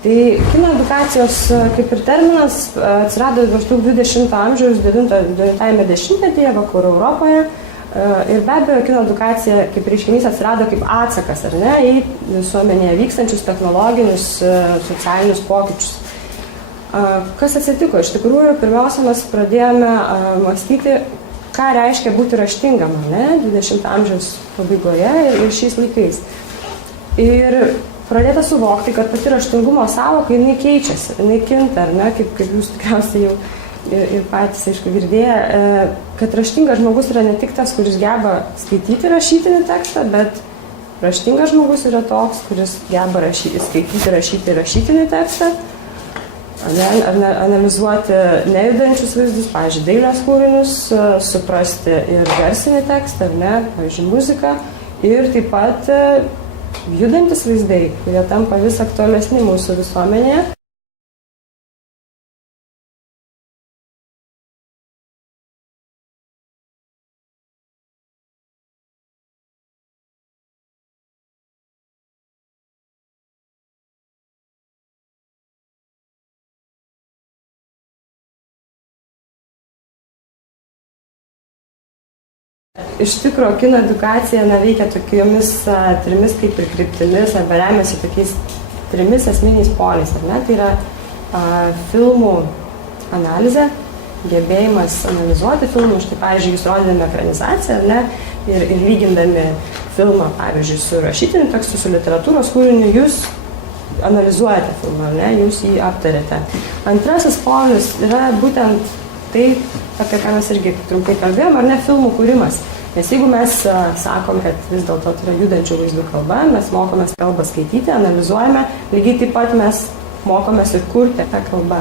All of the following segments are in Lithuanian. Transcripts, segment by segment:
Tai kino edukacijos kaip ir terminas atsirado maždaug 20 amžiaus 9-ame dešimtmetyje vakarų Europoje. Ir be abejo, kino edukacija kaip reiškinys atsirado kaip atsakas, ar ne, į visuomenėje vykstančius technologinius, socialinius pokyčius. Kas atsitiko? Iš tikrųjų, pirmiausia, mes pradėjome mąstyti, ką reiškia būti raštingam, ne, 20 amžiaus pabaigoje ir šiais laikais. Ir pradėta suvokti, kad pati raštingumo sąvoka, jinai keičiasi, jinai kinta, ar ne, kaip jūs tikriausiai jau ir patys, aišku, girdėję, kad raštingas žmogus yra ne tik tas, kuris geba skaityti rašytinį tekstą, bet raštingas žmogus yra toks, kuris geba skaityti rašytinį tekstą, analizuoti nejudančius vaizdus, pavyzdžiui, dailės kūrinius, suprasti ir garsinį tekstą, ar ne, pavyzdžiui, muziką, ir taip pat judantis vaizdai, kurie tampa vis aktualesni mūsų visuomenėje. Iš tikrųjų, kino edukacija veikia tokiomis trimis kaip ir kryptimis, arba remiasi tokiais trimis esminiais poliais, ar ne? Tai yra filmų analizė, gebėjimas analizuoti filmų, štai, pavyzdžiui, jūs rodydami ekranizaciją, ar ne? Ir lygindami filmą, pavyzdžiui, su rašytiniu tekstu, su literatūros kūriniu, jūs analizuojate filmą, ar ne? Jūs jį aptarėte. Antrasis polis yra būtent tai, apie ką mes irgi trumpai kalbėjom, ar ne, filmų kūrimas. Nes jeigu mes sakom, kad vis dėlto tai yra judančių vaizdų kalba, mes mokomės kalbą skaityti, analizuojame, lygiai taip pat mes mokomės ir kurti tą kalbą.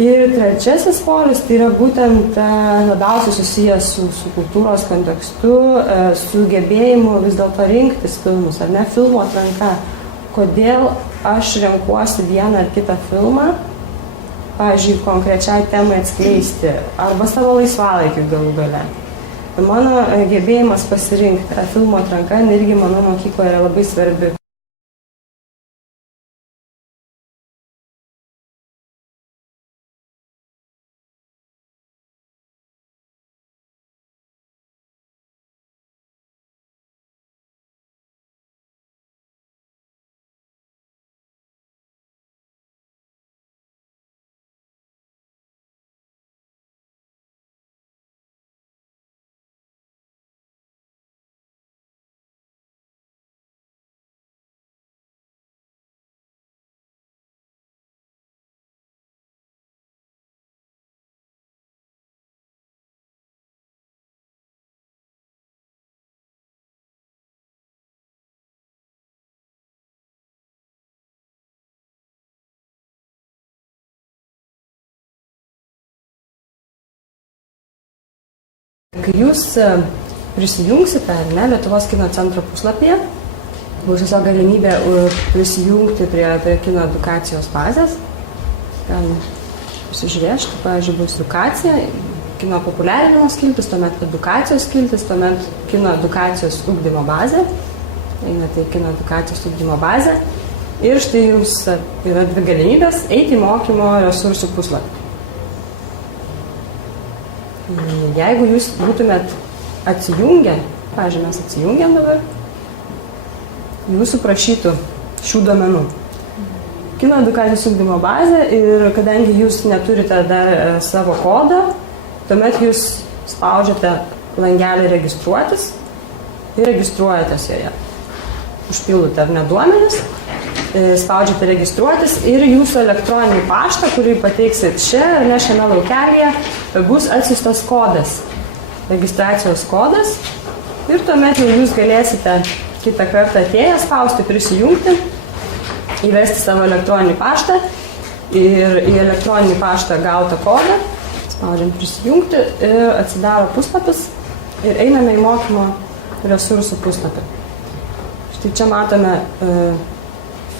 Ir trečiasis polis tai yra būtent labiausiai susijęs su kultūros kontekstu, su gebėjimu vis dėlto rinktis filmus, ar ne, filmų atranka. Kodėl aš renkuosi vieną ar kitą filmą, pavyzdžiui, konkrečiai temai atskleisti, arba savo laisvalaikiu galų gale. Mano gebėjimas pasirinkti filmo atranka irgi mano mokykloje yra labai svarbi. Kai jūs prisijungsite, ar ne, Lietuvos kino centro puslapyje, bus tiesiog galimybė prisijungti prie kino edukacijos bazės. Ten pasižiūrėti, pavyzdžiui, bus edukacija, kino populiarinimo skiltis, tuomet edukacijos skiltis, tuomet kino edukacijos ugdymo bazė. Einate į kino edukacijos ugdymo bazę ir štai jums yra dvi galimybės eiti į mokymo resursų puslapį. Jeigu jūs būtumėt atsijungę, pavyzdžiui, mes atsijungiam dabar, jūsų prašytų šių duomenų. Kino edukacijos ugdymo bazė ir kadangi jūs neturite dar savo kodą, tuomet jūs spaudžiate langelį registruotis ir registruojatės joje. Užpildote ar ne duomenis, spaudžiate registruotis ir jūsų elektroninį paštą, kurį pateiksit čia, ar ne šiame laukelyje, bus atsiųstas kodas, registracijos kodas ir tuomet jau jūs galėsite kitą kartą atėję spausti prisijungti, įvesti savo elektroninį paštą ir į elektroninį paštą gautą kodą, spaudžiant prisijungti ir atsidaro puslapis ir einame į mokymo resursų puslapį. Štai čia matome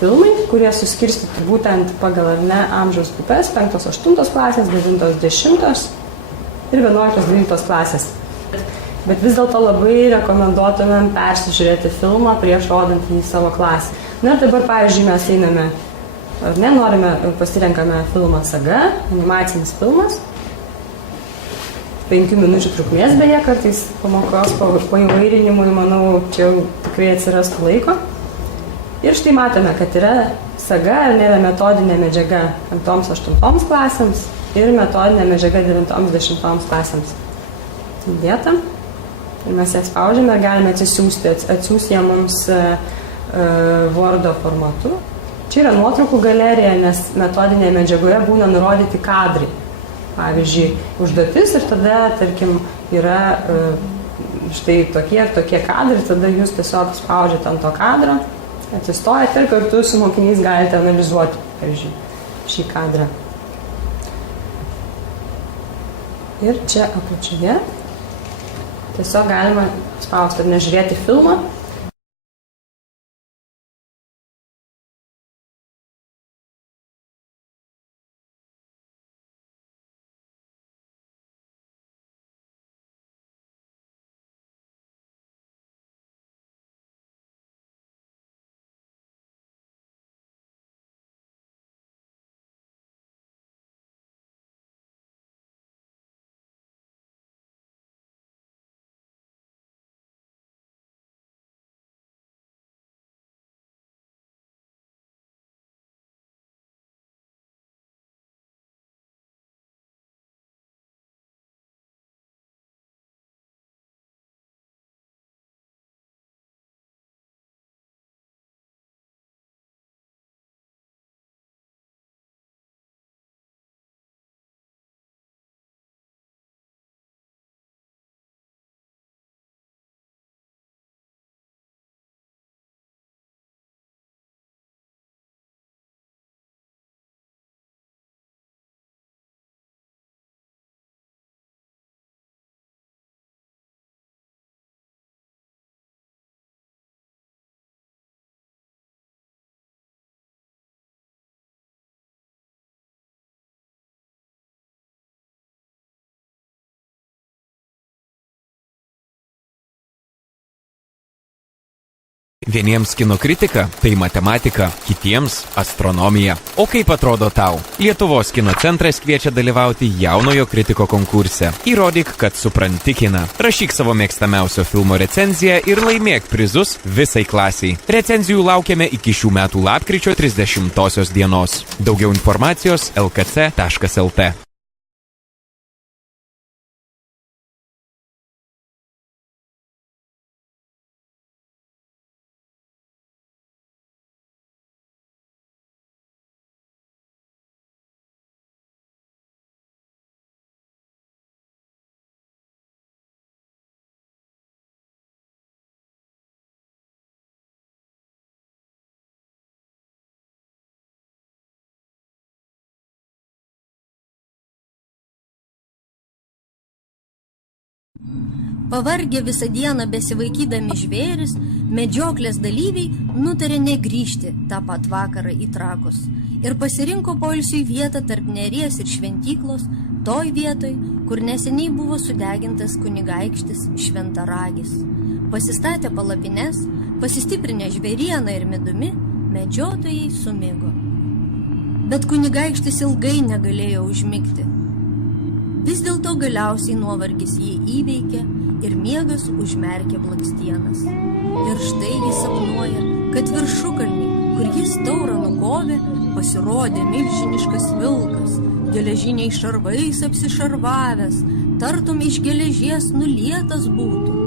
filmai, kurie suskirstyti būtent pagal ar ne amžiaus grupės, 5-8 klasės, 9-10 ir 11-12 klasės. Bet vis dėlto labai rekomenduotumėm persižiūrėti filmą prieš rodant jį savo klasę. Na ir dabar, pavyzdžiui, mes einame ar ne, pasirenkame filmą saga, animacinis filmas, 5 minučių trukmės beje, kartais pamokos paįvairinimui, manau, čia jau tikrai atsirastų laiko. Ir štai matome, kad yra saga, yra metodinė medžiaga 5-8 klasėms ir metodinė medžiaga 9-10 klasėms. Įdėta. Ir mes ją spaudžiame ir galime atsiųsti ją mums Wordo formatu. Čia yra nuotraukų galerija, nes metodinėje medžiagoje būna nurodyti kadrai. Pavyzdžiui, užduotis ir tada, tarkim, yra štai tokie kadrai, tada jūs tiesiog spaudžiate ant to kadro, atsistojate ir kartu su mokiniais galite analizuoti, pavyzdžiui, šį kadrą. Ir čia apačioje tiesiog galima spausti ir nežiūrėti filmą. Vieniems kino kritika – tai matematika, kitiems – astronomija. O kaip atrodo tau? Lietuvos kino centras kviečia dalyvauti jaunojo kritiko konkurse. Įrodyk, kad supranti kiną. Rašyk savo mėgstamiausio filmo recenziją ir laimėk prizus visai klasiai. Recenzijų laukiame iki šių metų lapkričio 30 dienos. Daugiau informacijos lkc.lt. Pavargę visą dieną besivaikydami žvėris, medžioklės dalyviai nutarė negrįžti tą pat vakarą į Trakus ir pasirinko poilsiui vietą tarp Neries ir Šventyklos, toj vietoj, kur neseniai buvo sudegintas kunigaikštis Šventaragis. Pasistatę palapines, pasistiprinę žvėrieną ir medumi, medžiotojai sumigo. Bet kunigaikštis ilgai negalėjo užmigti. Vis dėlto galiausiai nuovargis jį įveikė ir miegas užmerkė blakstienas. Ir štai jis sapnuoja, kad viršukalnį, kur jis taurą nukovė, pasirodė milžiniškas vilkas, geležiniais šarvais apsišarvavęs, tartum iš geležies nulietas būtų.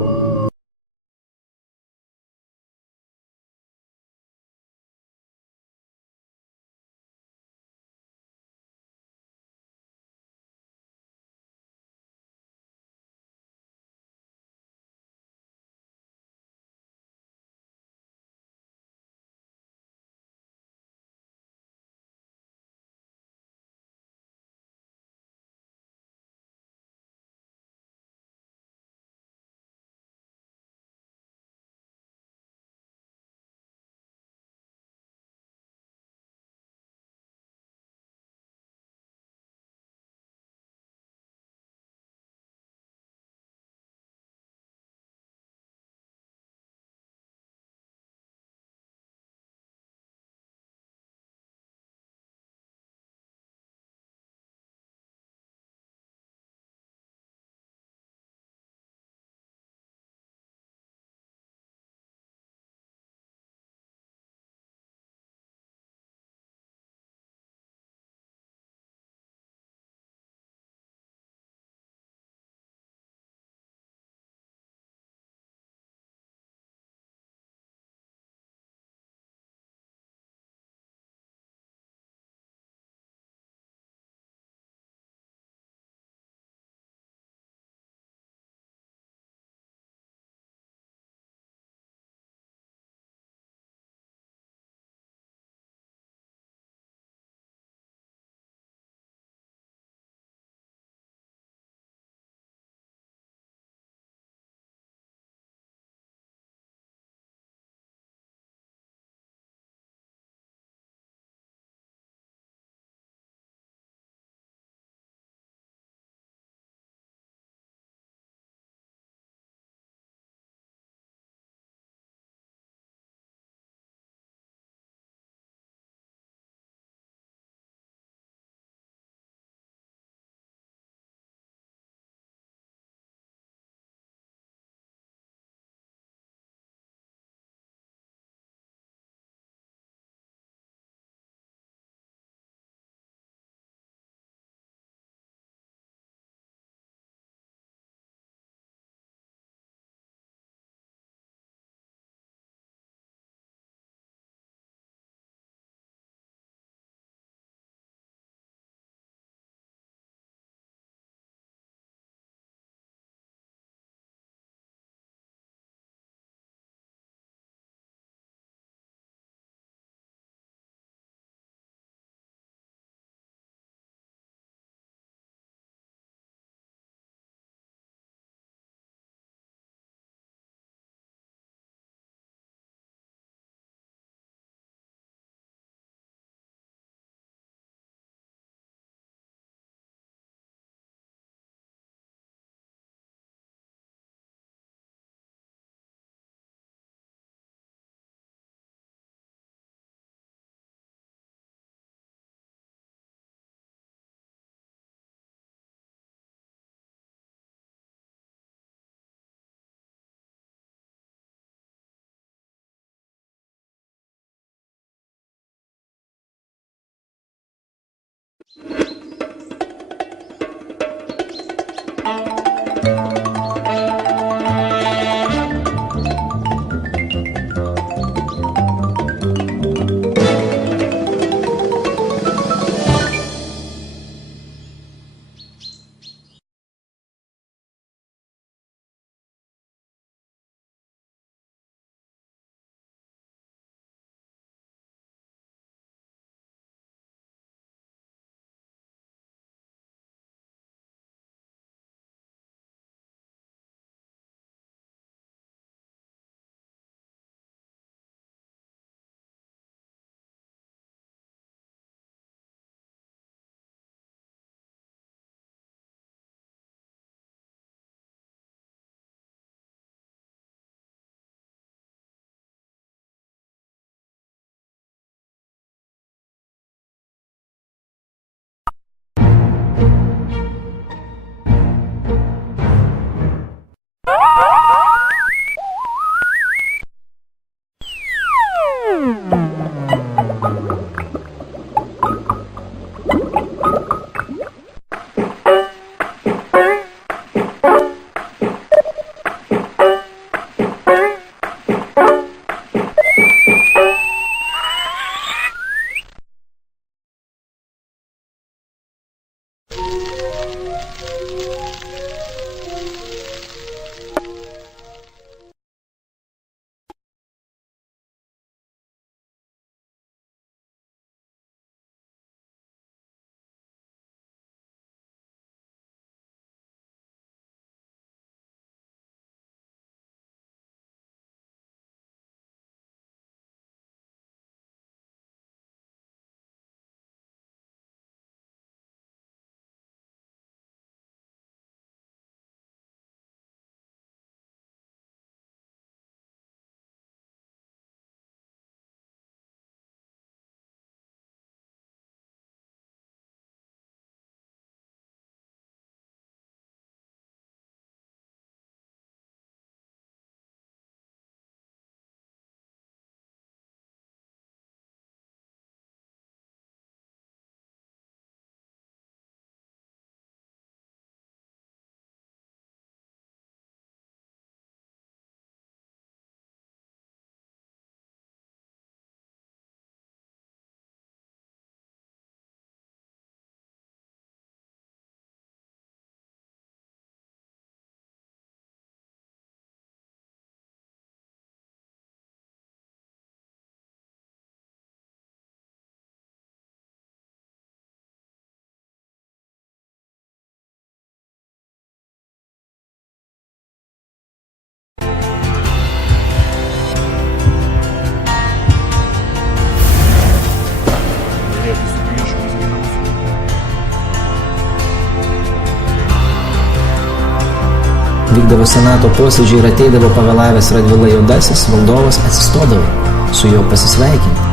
Vykdavo senato posėdžiai ir ateidavo pavėlavęs Radvila Juodasis, valdovas atsistodavo su juo pasisveikinti.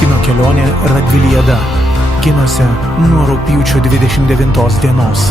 Kino kelionė Radviliada. Kinuose nuo rugpjūčio 29 dienos.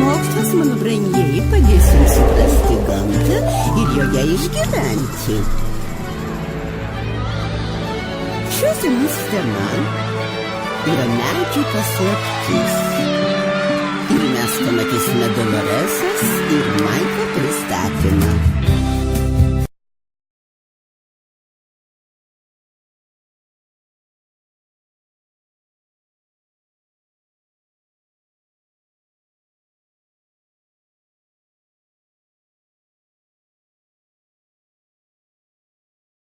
Mokslas, mano brangieji, padės jums suprasti gamtą ir joje išgyventi. Šios dienos tema yra medžių paslaptis. Ir mes pamatysime Doloresas ir Maiko pristatymą.